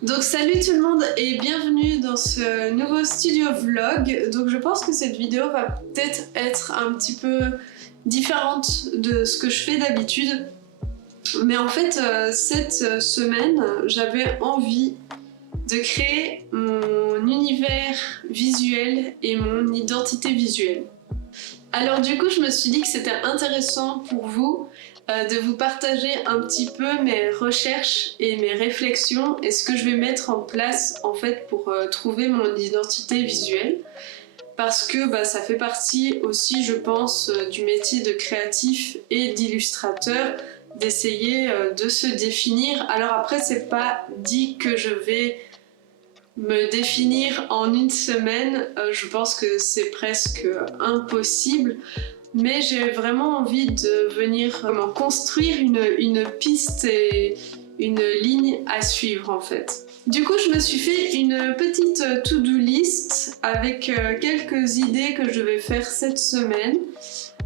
Donc salut tout le monde et bienvenue dans ce nouveau studio vlog. Donc je pense que cette vidéo va peut-être être un petit peu différente de ce que je fais d'habitude. Mais en fait cette semaine j'avais envie de créer mon univers visuel et mon identité visuelle. Alors du coup je me suis dit que c'était intéressant pour vous de vous partager un petit peu mes recherches et mes réflexions et ce que je vais mettre en place en fait pour trouver mon identité visuelle, parce que ça fait partie aussi je pense du métier de créatif et d'illustrateur d'essayer de se définir. Alors après c'est pas dit que je vais me définir en une semaine, je pense que c'est presque impossible. Mais j'ai vraiment envie de venir construire une piste et une ligne à suivre en fait. Du coup, je me suis fait une petite to-do list avec quelques idées que je vais faire cette semaine.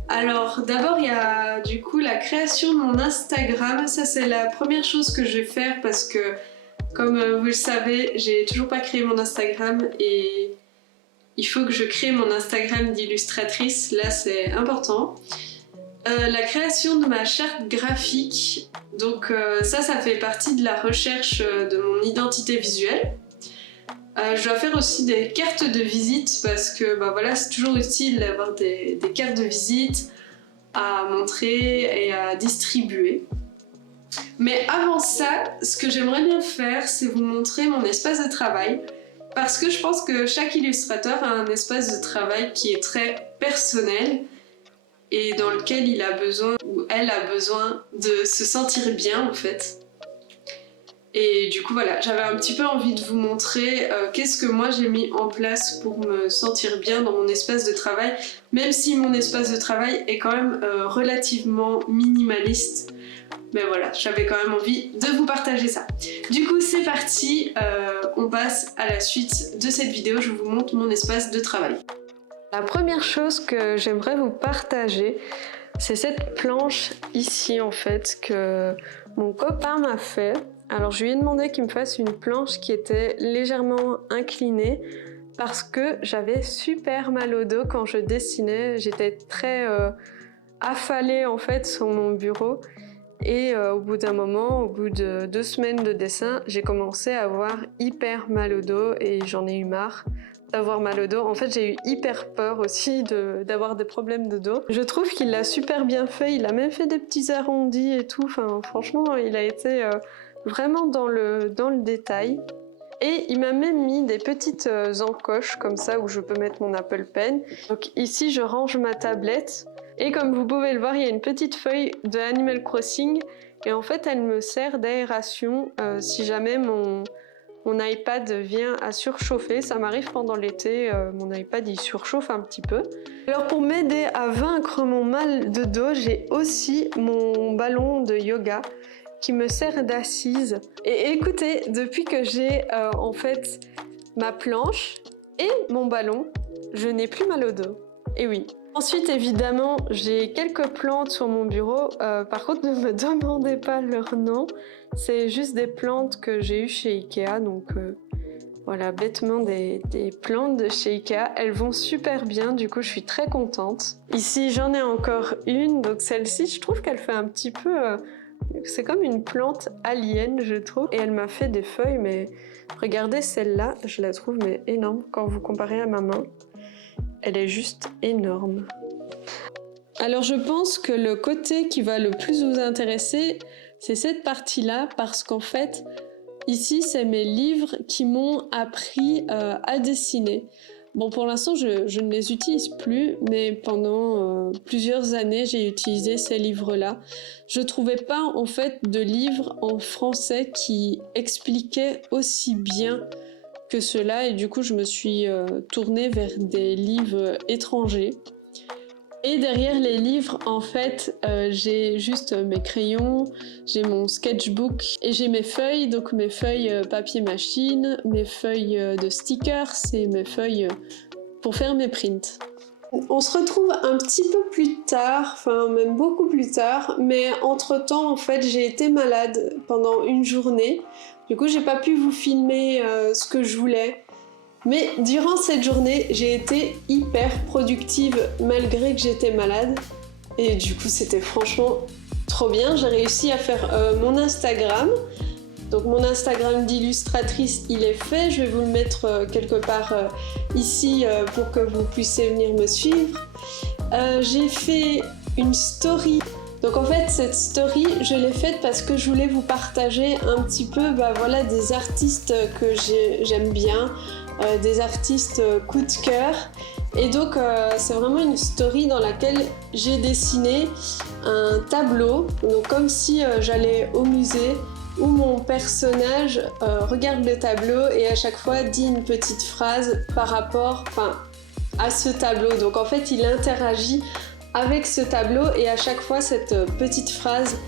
Alors d'abord il y a du coup la création de mon Instagram. Ça c'est la première chose que je vais faire parce que comme vous le savez, j'ai toujours pas créé mon Instagram et il faut que je crée mon Instagram d'illustratrice, là c'est important. La création de ma charte graphique, donc ça fait partie de la recherche de mon identité visuelle. Je dois faire aussi des cartes de visite parce que voilà, c'est toujours utile d'avoir des cartes de visite à montrer et à distribuer. Mais avant ça, ce que j'aimerais bien faire, c'est vous montrer mon espace de travail. Parce que je pense que chaque illustrateur a un espace de travail qui est très personnel et dans lequel il a besoin ou elle a besoin de se sentir bien en fait. Et du coup voilà, j'avais un petit peu envie de vous montrer qu'est-ce que moi j'ai mis en place pour me sentir bien dans mon espace de travail, même si mon espace de travail est quand même relativement minimaliste. Mais voilà, j'avais quand même envie de vous partager ça. Du coup, c'est parti, on passe à la suite de cette vidéo, je vous montre mon espace de travail. La première chose que j'aimerais vous partager, c'est cette planche ici en fait, que mon copain m'a fait. Alors je lui ai demandé qu'il me fasse une planche qui était légèrement inclinée, parce que j'avais super mal au dos quand je dessinais, j'étais très affalée en fait sur mon bureau. Et au bout d'un moment, au bout de 2 semaines de dessin, j'ai commencé à avoir hyper mal au dos et j'en ai eu marre d'avoir mal au dos. En fait, j'ai eu hyper peur aussi d'avoir des problèmes de dos. Je trouve qu'il l'a super bien fait, il a même fait des petits arrondis et tout. Enfin, franchement, il a été vraiment dans le détail. Et il m'a même mis des petites encoches comme ça où je peux mettre mon Apple Pen. Donc ici, je range ma tablette. Et comme vous pouvez le voir, il y a une petite feuille de Animal Crossing et en fait elle me sert d'aération si jamais mon iPad vient à surchauffer. Ça m'arrive pendant l'été, mon iPad il surchauffe un petit peu. Alors pour m'aider à vaincre mon mal de dos, j'ai aussi mon ballon de yoga qui me sert d'assise. Et écoutez, depuis que j'ai en fait ma planche et mon ballon, je n'ai plus mal au dos. Et oui. Ensuite, évidemment, j'ai quelques plantes sur mon bureau. Par contre, ne me demandez pas leur nom. C'est juste des plantes que j'ai eues chez Ikea. Donc voilà, bêtement des plantes de chez Ikea. Elles vont super bien, du coup, je suis très contente. Ici, j'en ai encore une. Donc celle-ci, je trouve qu'elle fait un petit peu... c'est comme une plante alien, je trouve. Et elle m'a fait des feuilles, mais regardez celle-là, je la trouve mais énorme quand vous comparez à ma main. Elle est juste énorme. Alors je pense que le côté qui va le plus vous intéresser, c'est cette partie-là, parce qu'en fait, ici, c'est mes livres qui m'ont appris à dessiner. Bon, pour l'instant, je ne les utilise plus, mais pendant plusieurs années, j'ai utilisé ces livres-là. Je trouvais pas, en fait, de livres en français qui expliquaient aussi bien que ceux-là, et du coup, je me suis tournée vers des livres étrangers. Et derrière les livres, en fait, j'ai juste mes crayons, j'ai mon sketchbook et j'ai mes feuilles, donc mes feuilles papier machine, mes feuilles de stickers et mes feuilles pour faire mes prints. On se retrouve un petit peu plus tard, enfin même beaucoup plus tard, mais entre-temps, en fait, j'ai été malade pendant une journée. Du coup, j'ai pas pu vous filmer ce que je voulais. Mais durant cette journée, j'ai été hyper productive malgré que j'étais malade. Et du coup, c'était franchement trop bien. J'ai réussi à faire mon Instagram. Donc mon Instagram d'illustratrice, il est fait. Je vais vous le mettre quelque part ici pour que vous puissiez venir me suivre. J'ai fait une story. Donc en fait, cette story, je l'ai faite parce que je voulais vous partager un petit peu voilà, des artistes que j'aime bien. Des artistes coup de cœur, et donc c'est vraiment une story dans laquelle j'ai dessiné un tableau, donc comme si j'allais au musée où mon personnage regarde le tableau et à chaque fois dit une petite phrase par rapport à ce tableau. Donc en fait il interagit avec ce tableau et à chaque fois cette petite phrase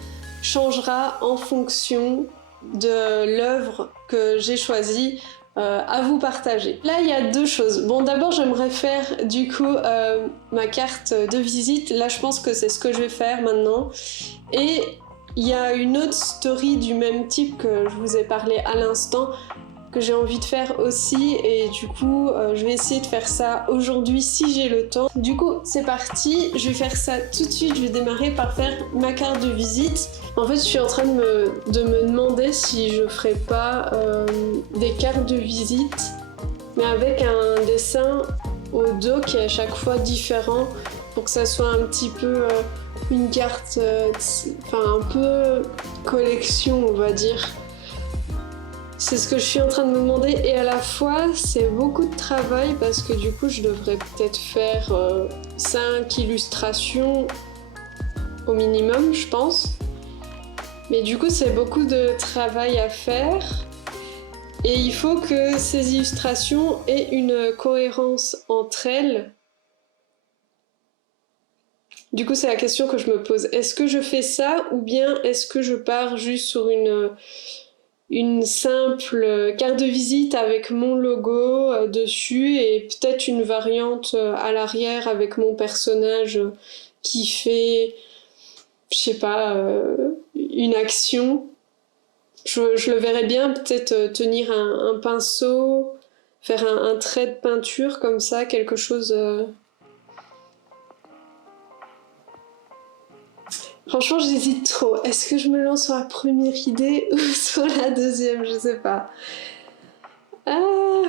changera en fonction de l'œuvre que j'ai choisie à vous partager. Là, il y a deux choses. Bon, d'abord, j'aimerais faire du coup ma carte de visite. Là, je pense que c'est ce que je vais faire maintenant. Et il y a une autre story du même type que je vous ai parlé à l'instant, que j'ai envie de faire aussi, et du coup je vais essayer de faire ça aujourd'hui si j'ai le temps. Du coup c'est parti, je vais faire ça tout de suite. Je vais démarrer par faire ma carte de visite. En fait je suis en train de me demander si je ferais pas des cartes de visite mais avec un dessin au dos qui est à chaque fois différent pour que ça soit un petit peu une carte un peu collection, on va dire. C'est ce que je suis en train de me demander, et à la fois c'est beaucoup de travail parce que du coup je devrais peut-être faire 5 illustrations au minimum, je pense. Mais du coup c'est beaucoup de travail à faire et il faut que ces illustrations aient une cohérence entre elles. Du coup c'est la question que je me pose. Est-ce que je fais ça ou bien est-ce que je pars juste sur une simple carte de visite avec mon logo dessus et peut-être une variante à l'arrière avec mon personnage qui fait, je sais pas, une action. Je le verrais bien peut-être tenir un pinceau, faire un trait de peinture comme ça, quelque chose... Franchement, j'hésite trop. Est-ce que je me lance sur la première idée ou sur la deuxième? Je sais pas. Ah.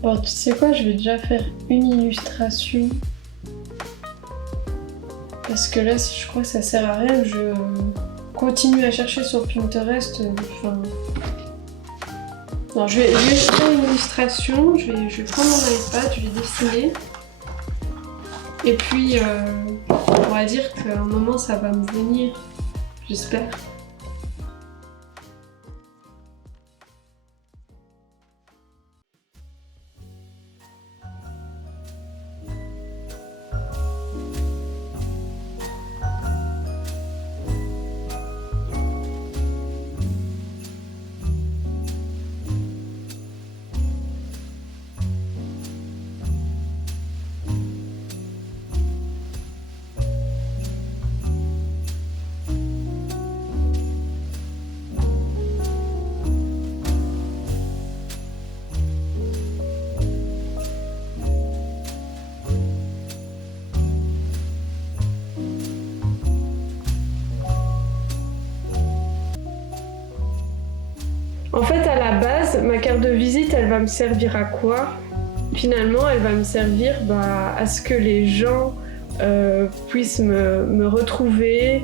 Bon, tu sais quoi? Je vais déjà faire une illustration. Parce que là, si je crois que ça sert à rien, je continue à chercher sur Pinterest. Non, je vais faire une illustration, je vais prendre mon iPad, je vais dessiner. Et puis, on va dire qu'à un moment, ça va me venir, j'espère. En fait, à la base, ma carte de visite, elle va me servir à quoi? Finalement, elle va me servir à ce que les gens puisse me retrouver,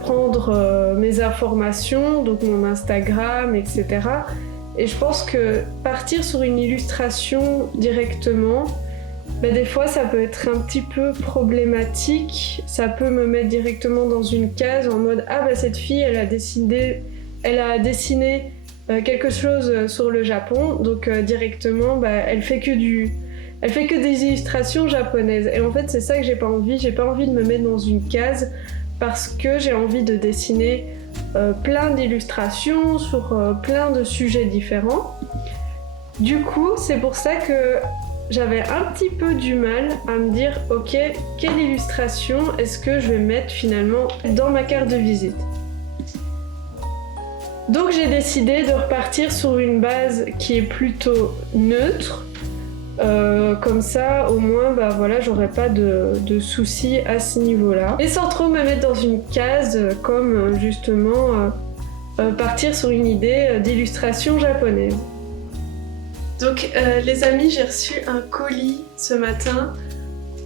prendre mes informations, donc mon Instagram, etc. Et je pense que partir sur une illustration directement, des fois ça peut être un petit peu problématique, ça peut me mettre directement dans une case en mode ah cette fille elle a dessiné quelque chose sur le Japon, donc directement elle fait que des illustrations japonaises. Et en fait c'est ça que j'ai pas envie de me mettre dans une case parce que j'ai envie de dessiner plein d'illustrations sur plein de sujets différents. Du coup c'est pour ça que j'avais un petit peu du mal à me dire ok, quelle illustration est-ce que je vais mettre finalement dans ma carte de visite. Donc j'ai décidé de repartir sur une base qui est plutôt neutre, comme ça au moins voilà, j'aurais pas de soucis à ce niveau-là. Et sans trop me mettre dans une case comme justement partir sur une idée d'illustration japonaise. Donc les amis, j'ai reçu un colis ce matin,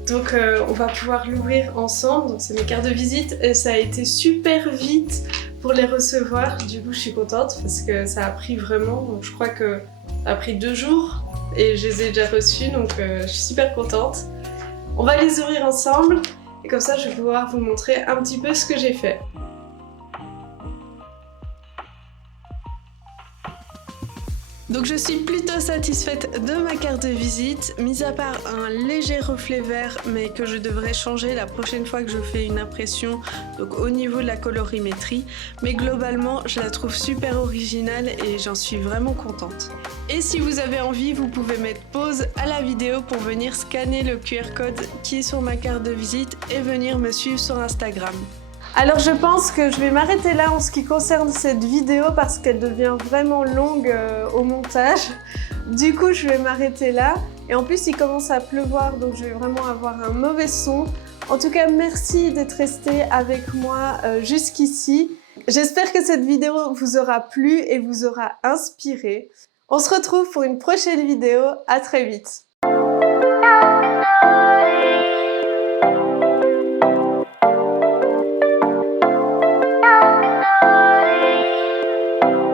donc on va pouvoir l'ouvrir ensemble. Donc c'est mes cartes de visite et ça a été super vite pour les recevoir. Du coup je suis contente parce que ça a pris vraiment, je crois que ça a pris 2 jours et je les ai déjà reçus, donc je suis super contente. On va les ouvrir ensemble et comme ça je vais pouvoir vous montrer un petit peu ce que j'ai fait. Donc je suis plutôt satisfaite de ma carte de visite, mis à part un léger reflet vert mais que je devrais changer la prochaine fois que je fais une impression, donc au niveau de la colorimétrie. Mais globalement je la trouve super originale et j'en suis vraiment contente. Et si vous avez envie, vous pouvez mettre pause à la vidéo pour venir scanner le QR code qui est sur ma carte de visite et venir me suivre sur Instagram. Alors je pense que je vais m'arrêter là en ce qui concerne cette vidéo parce qu'elle devient vraiment longue au montage. Du coup je vais m'arrêter là et en plus il commence à pleuvoir donc je vais vraiment avoir un mauvais son. En tout cas merci d'être resté avec moi jusqu'ici. J'espère que cette vidéo vous aura plu et vous aura inspiré. On se retrouve pour une prochaine vidéo, à très vite.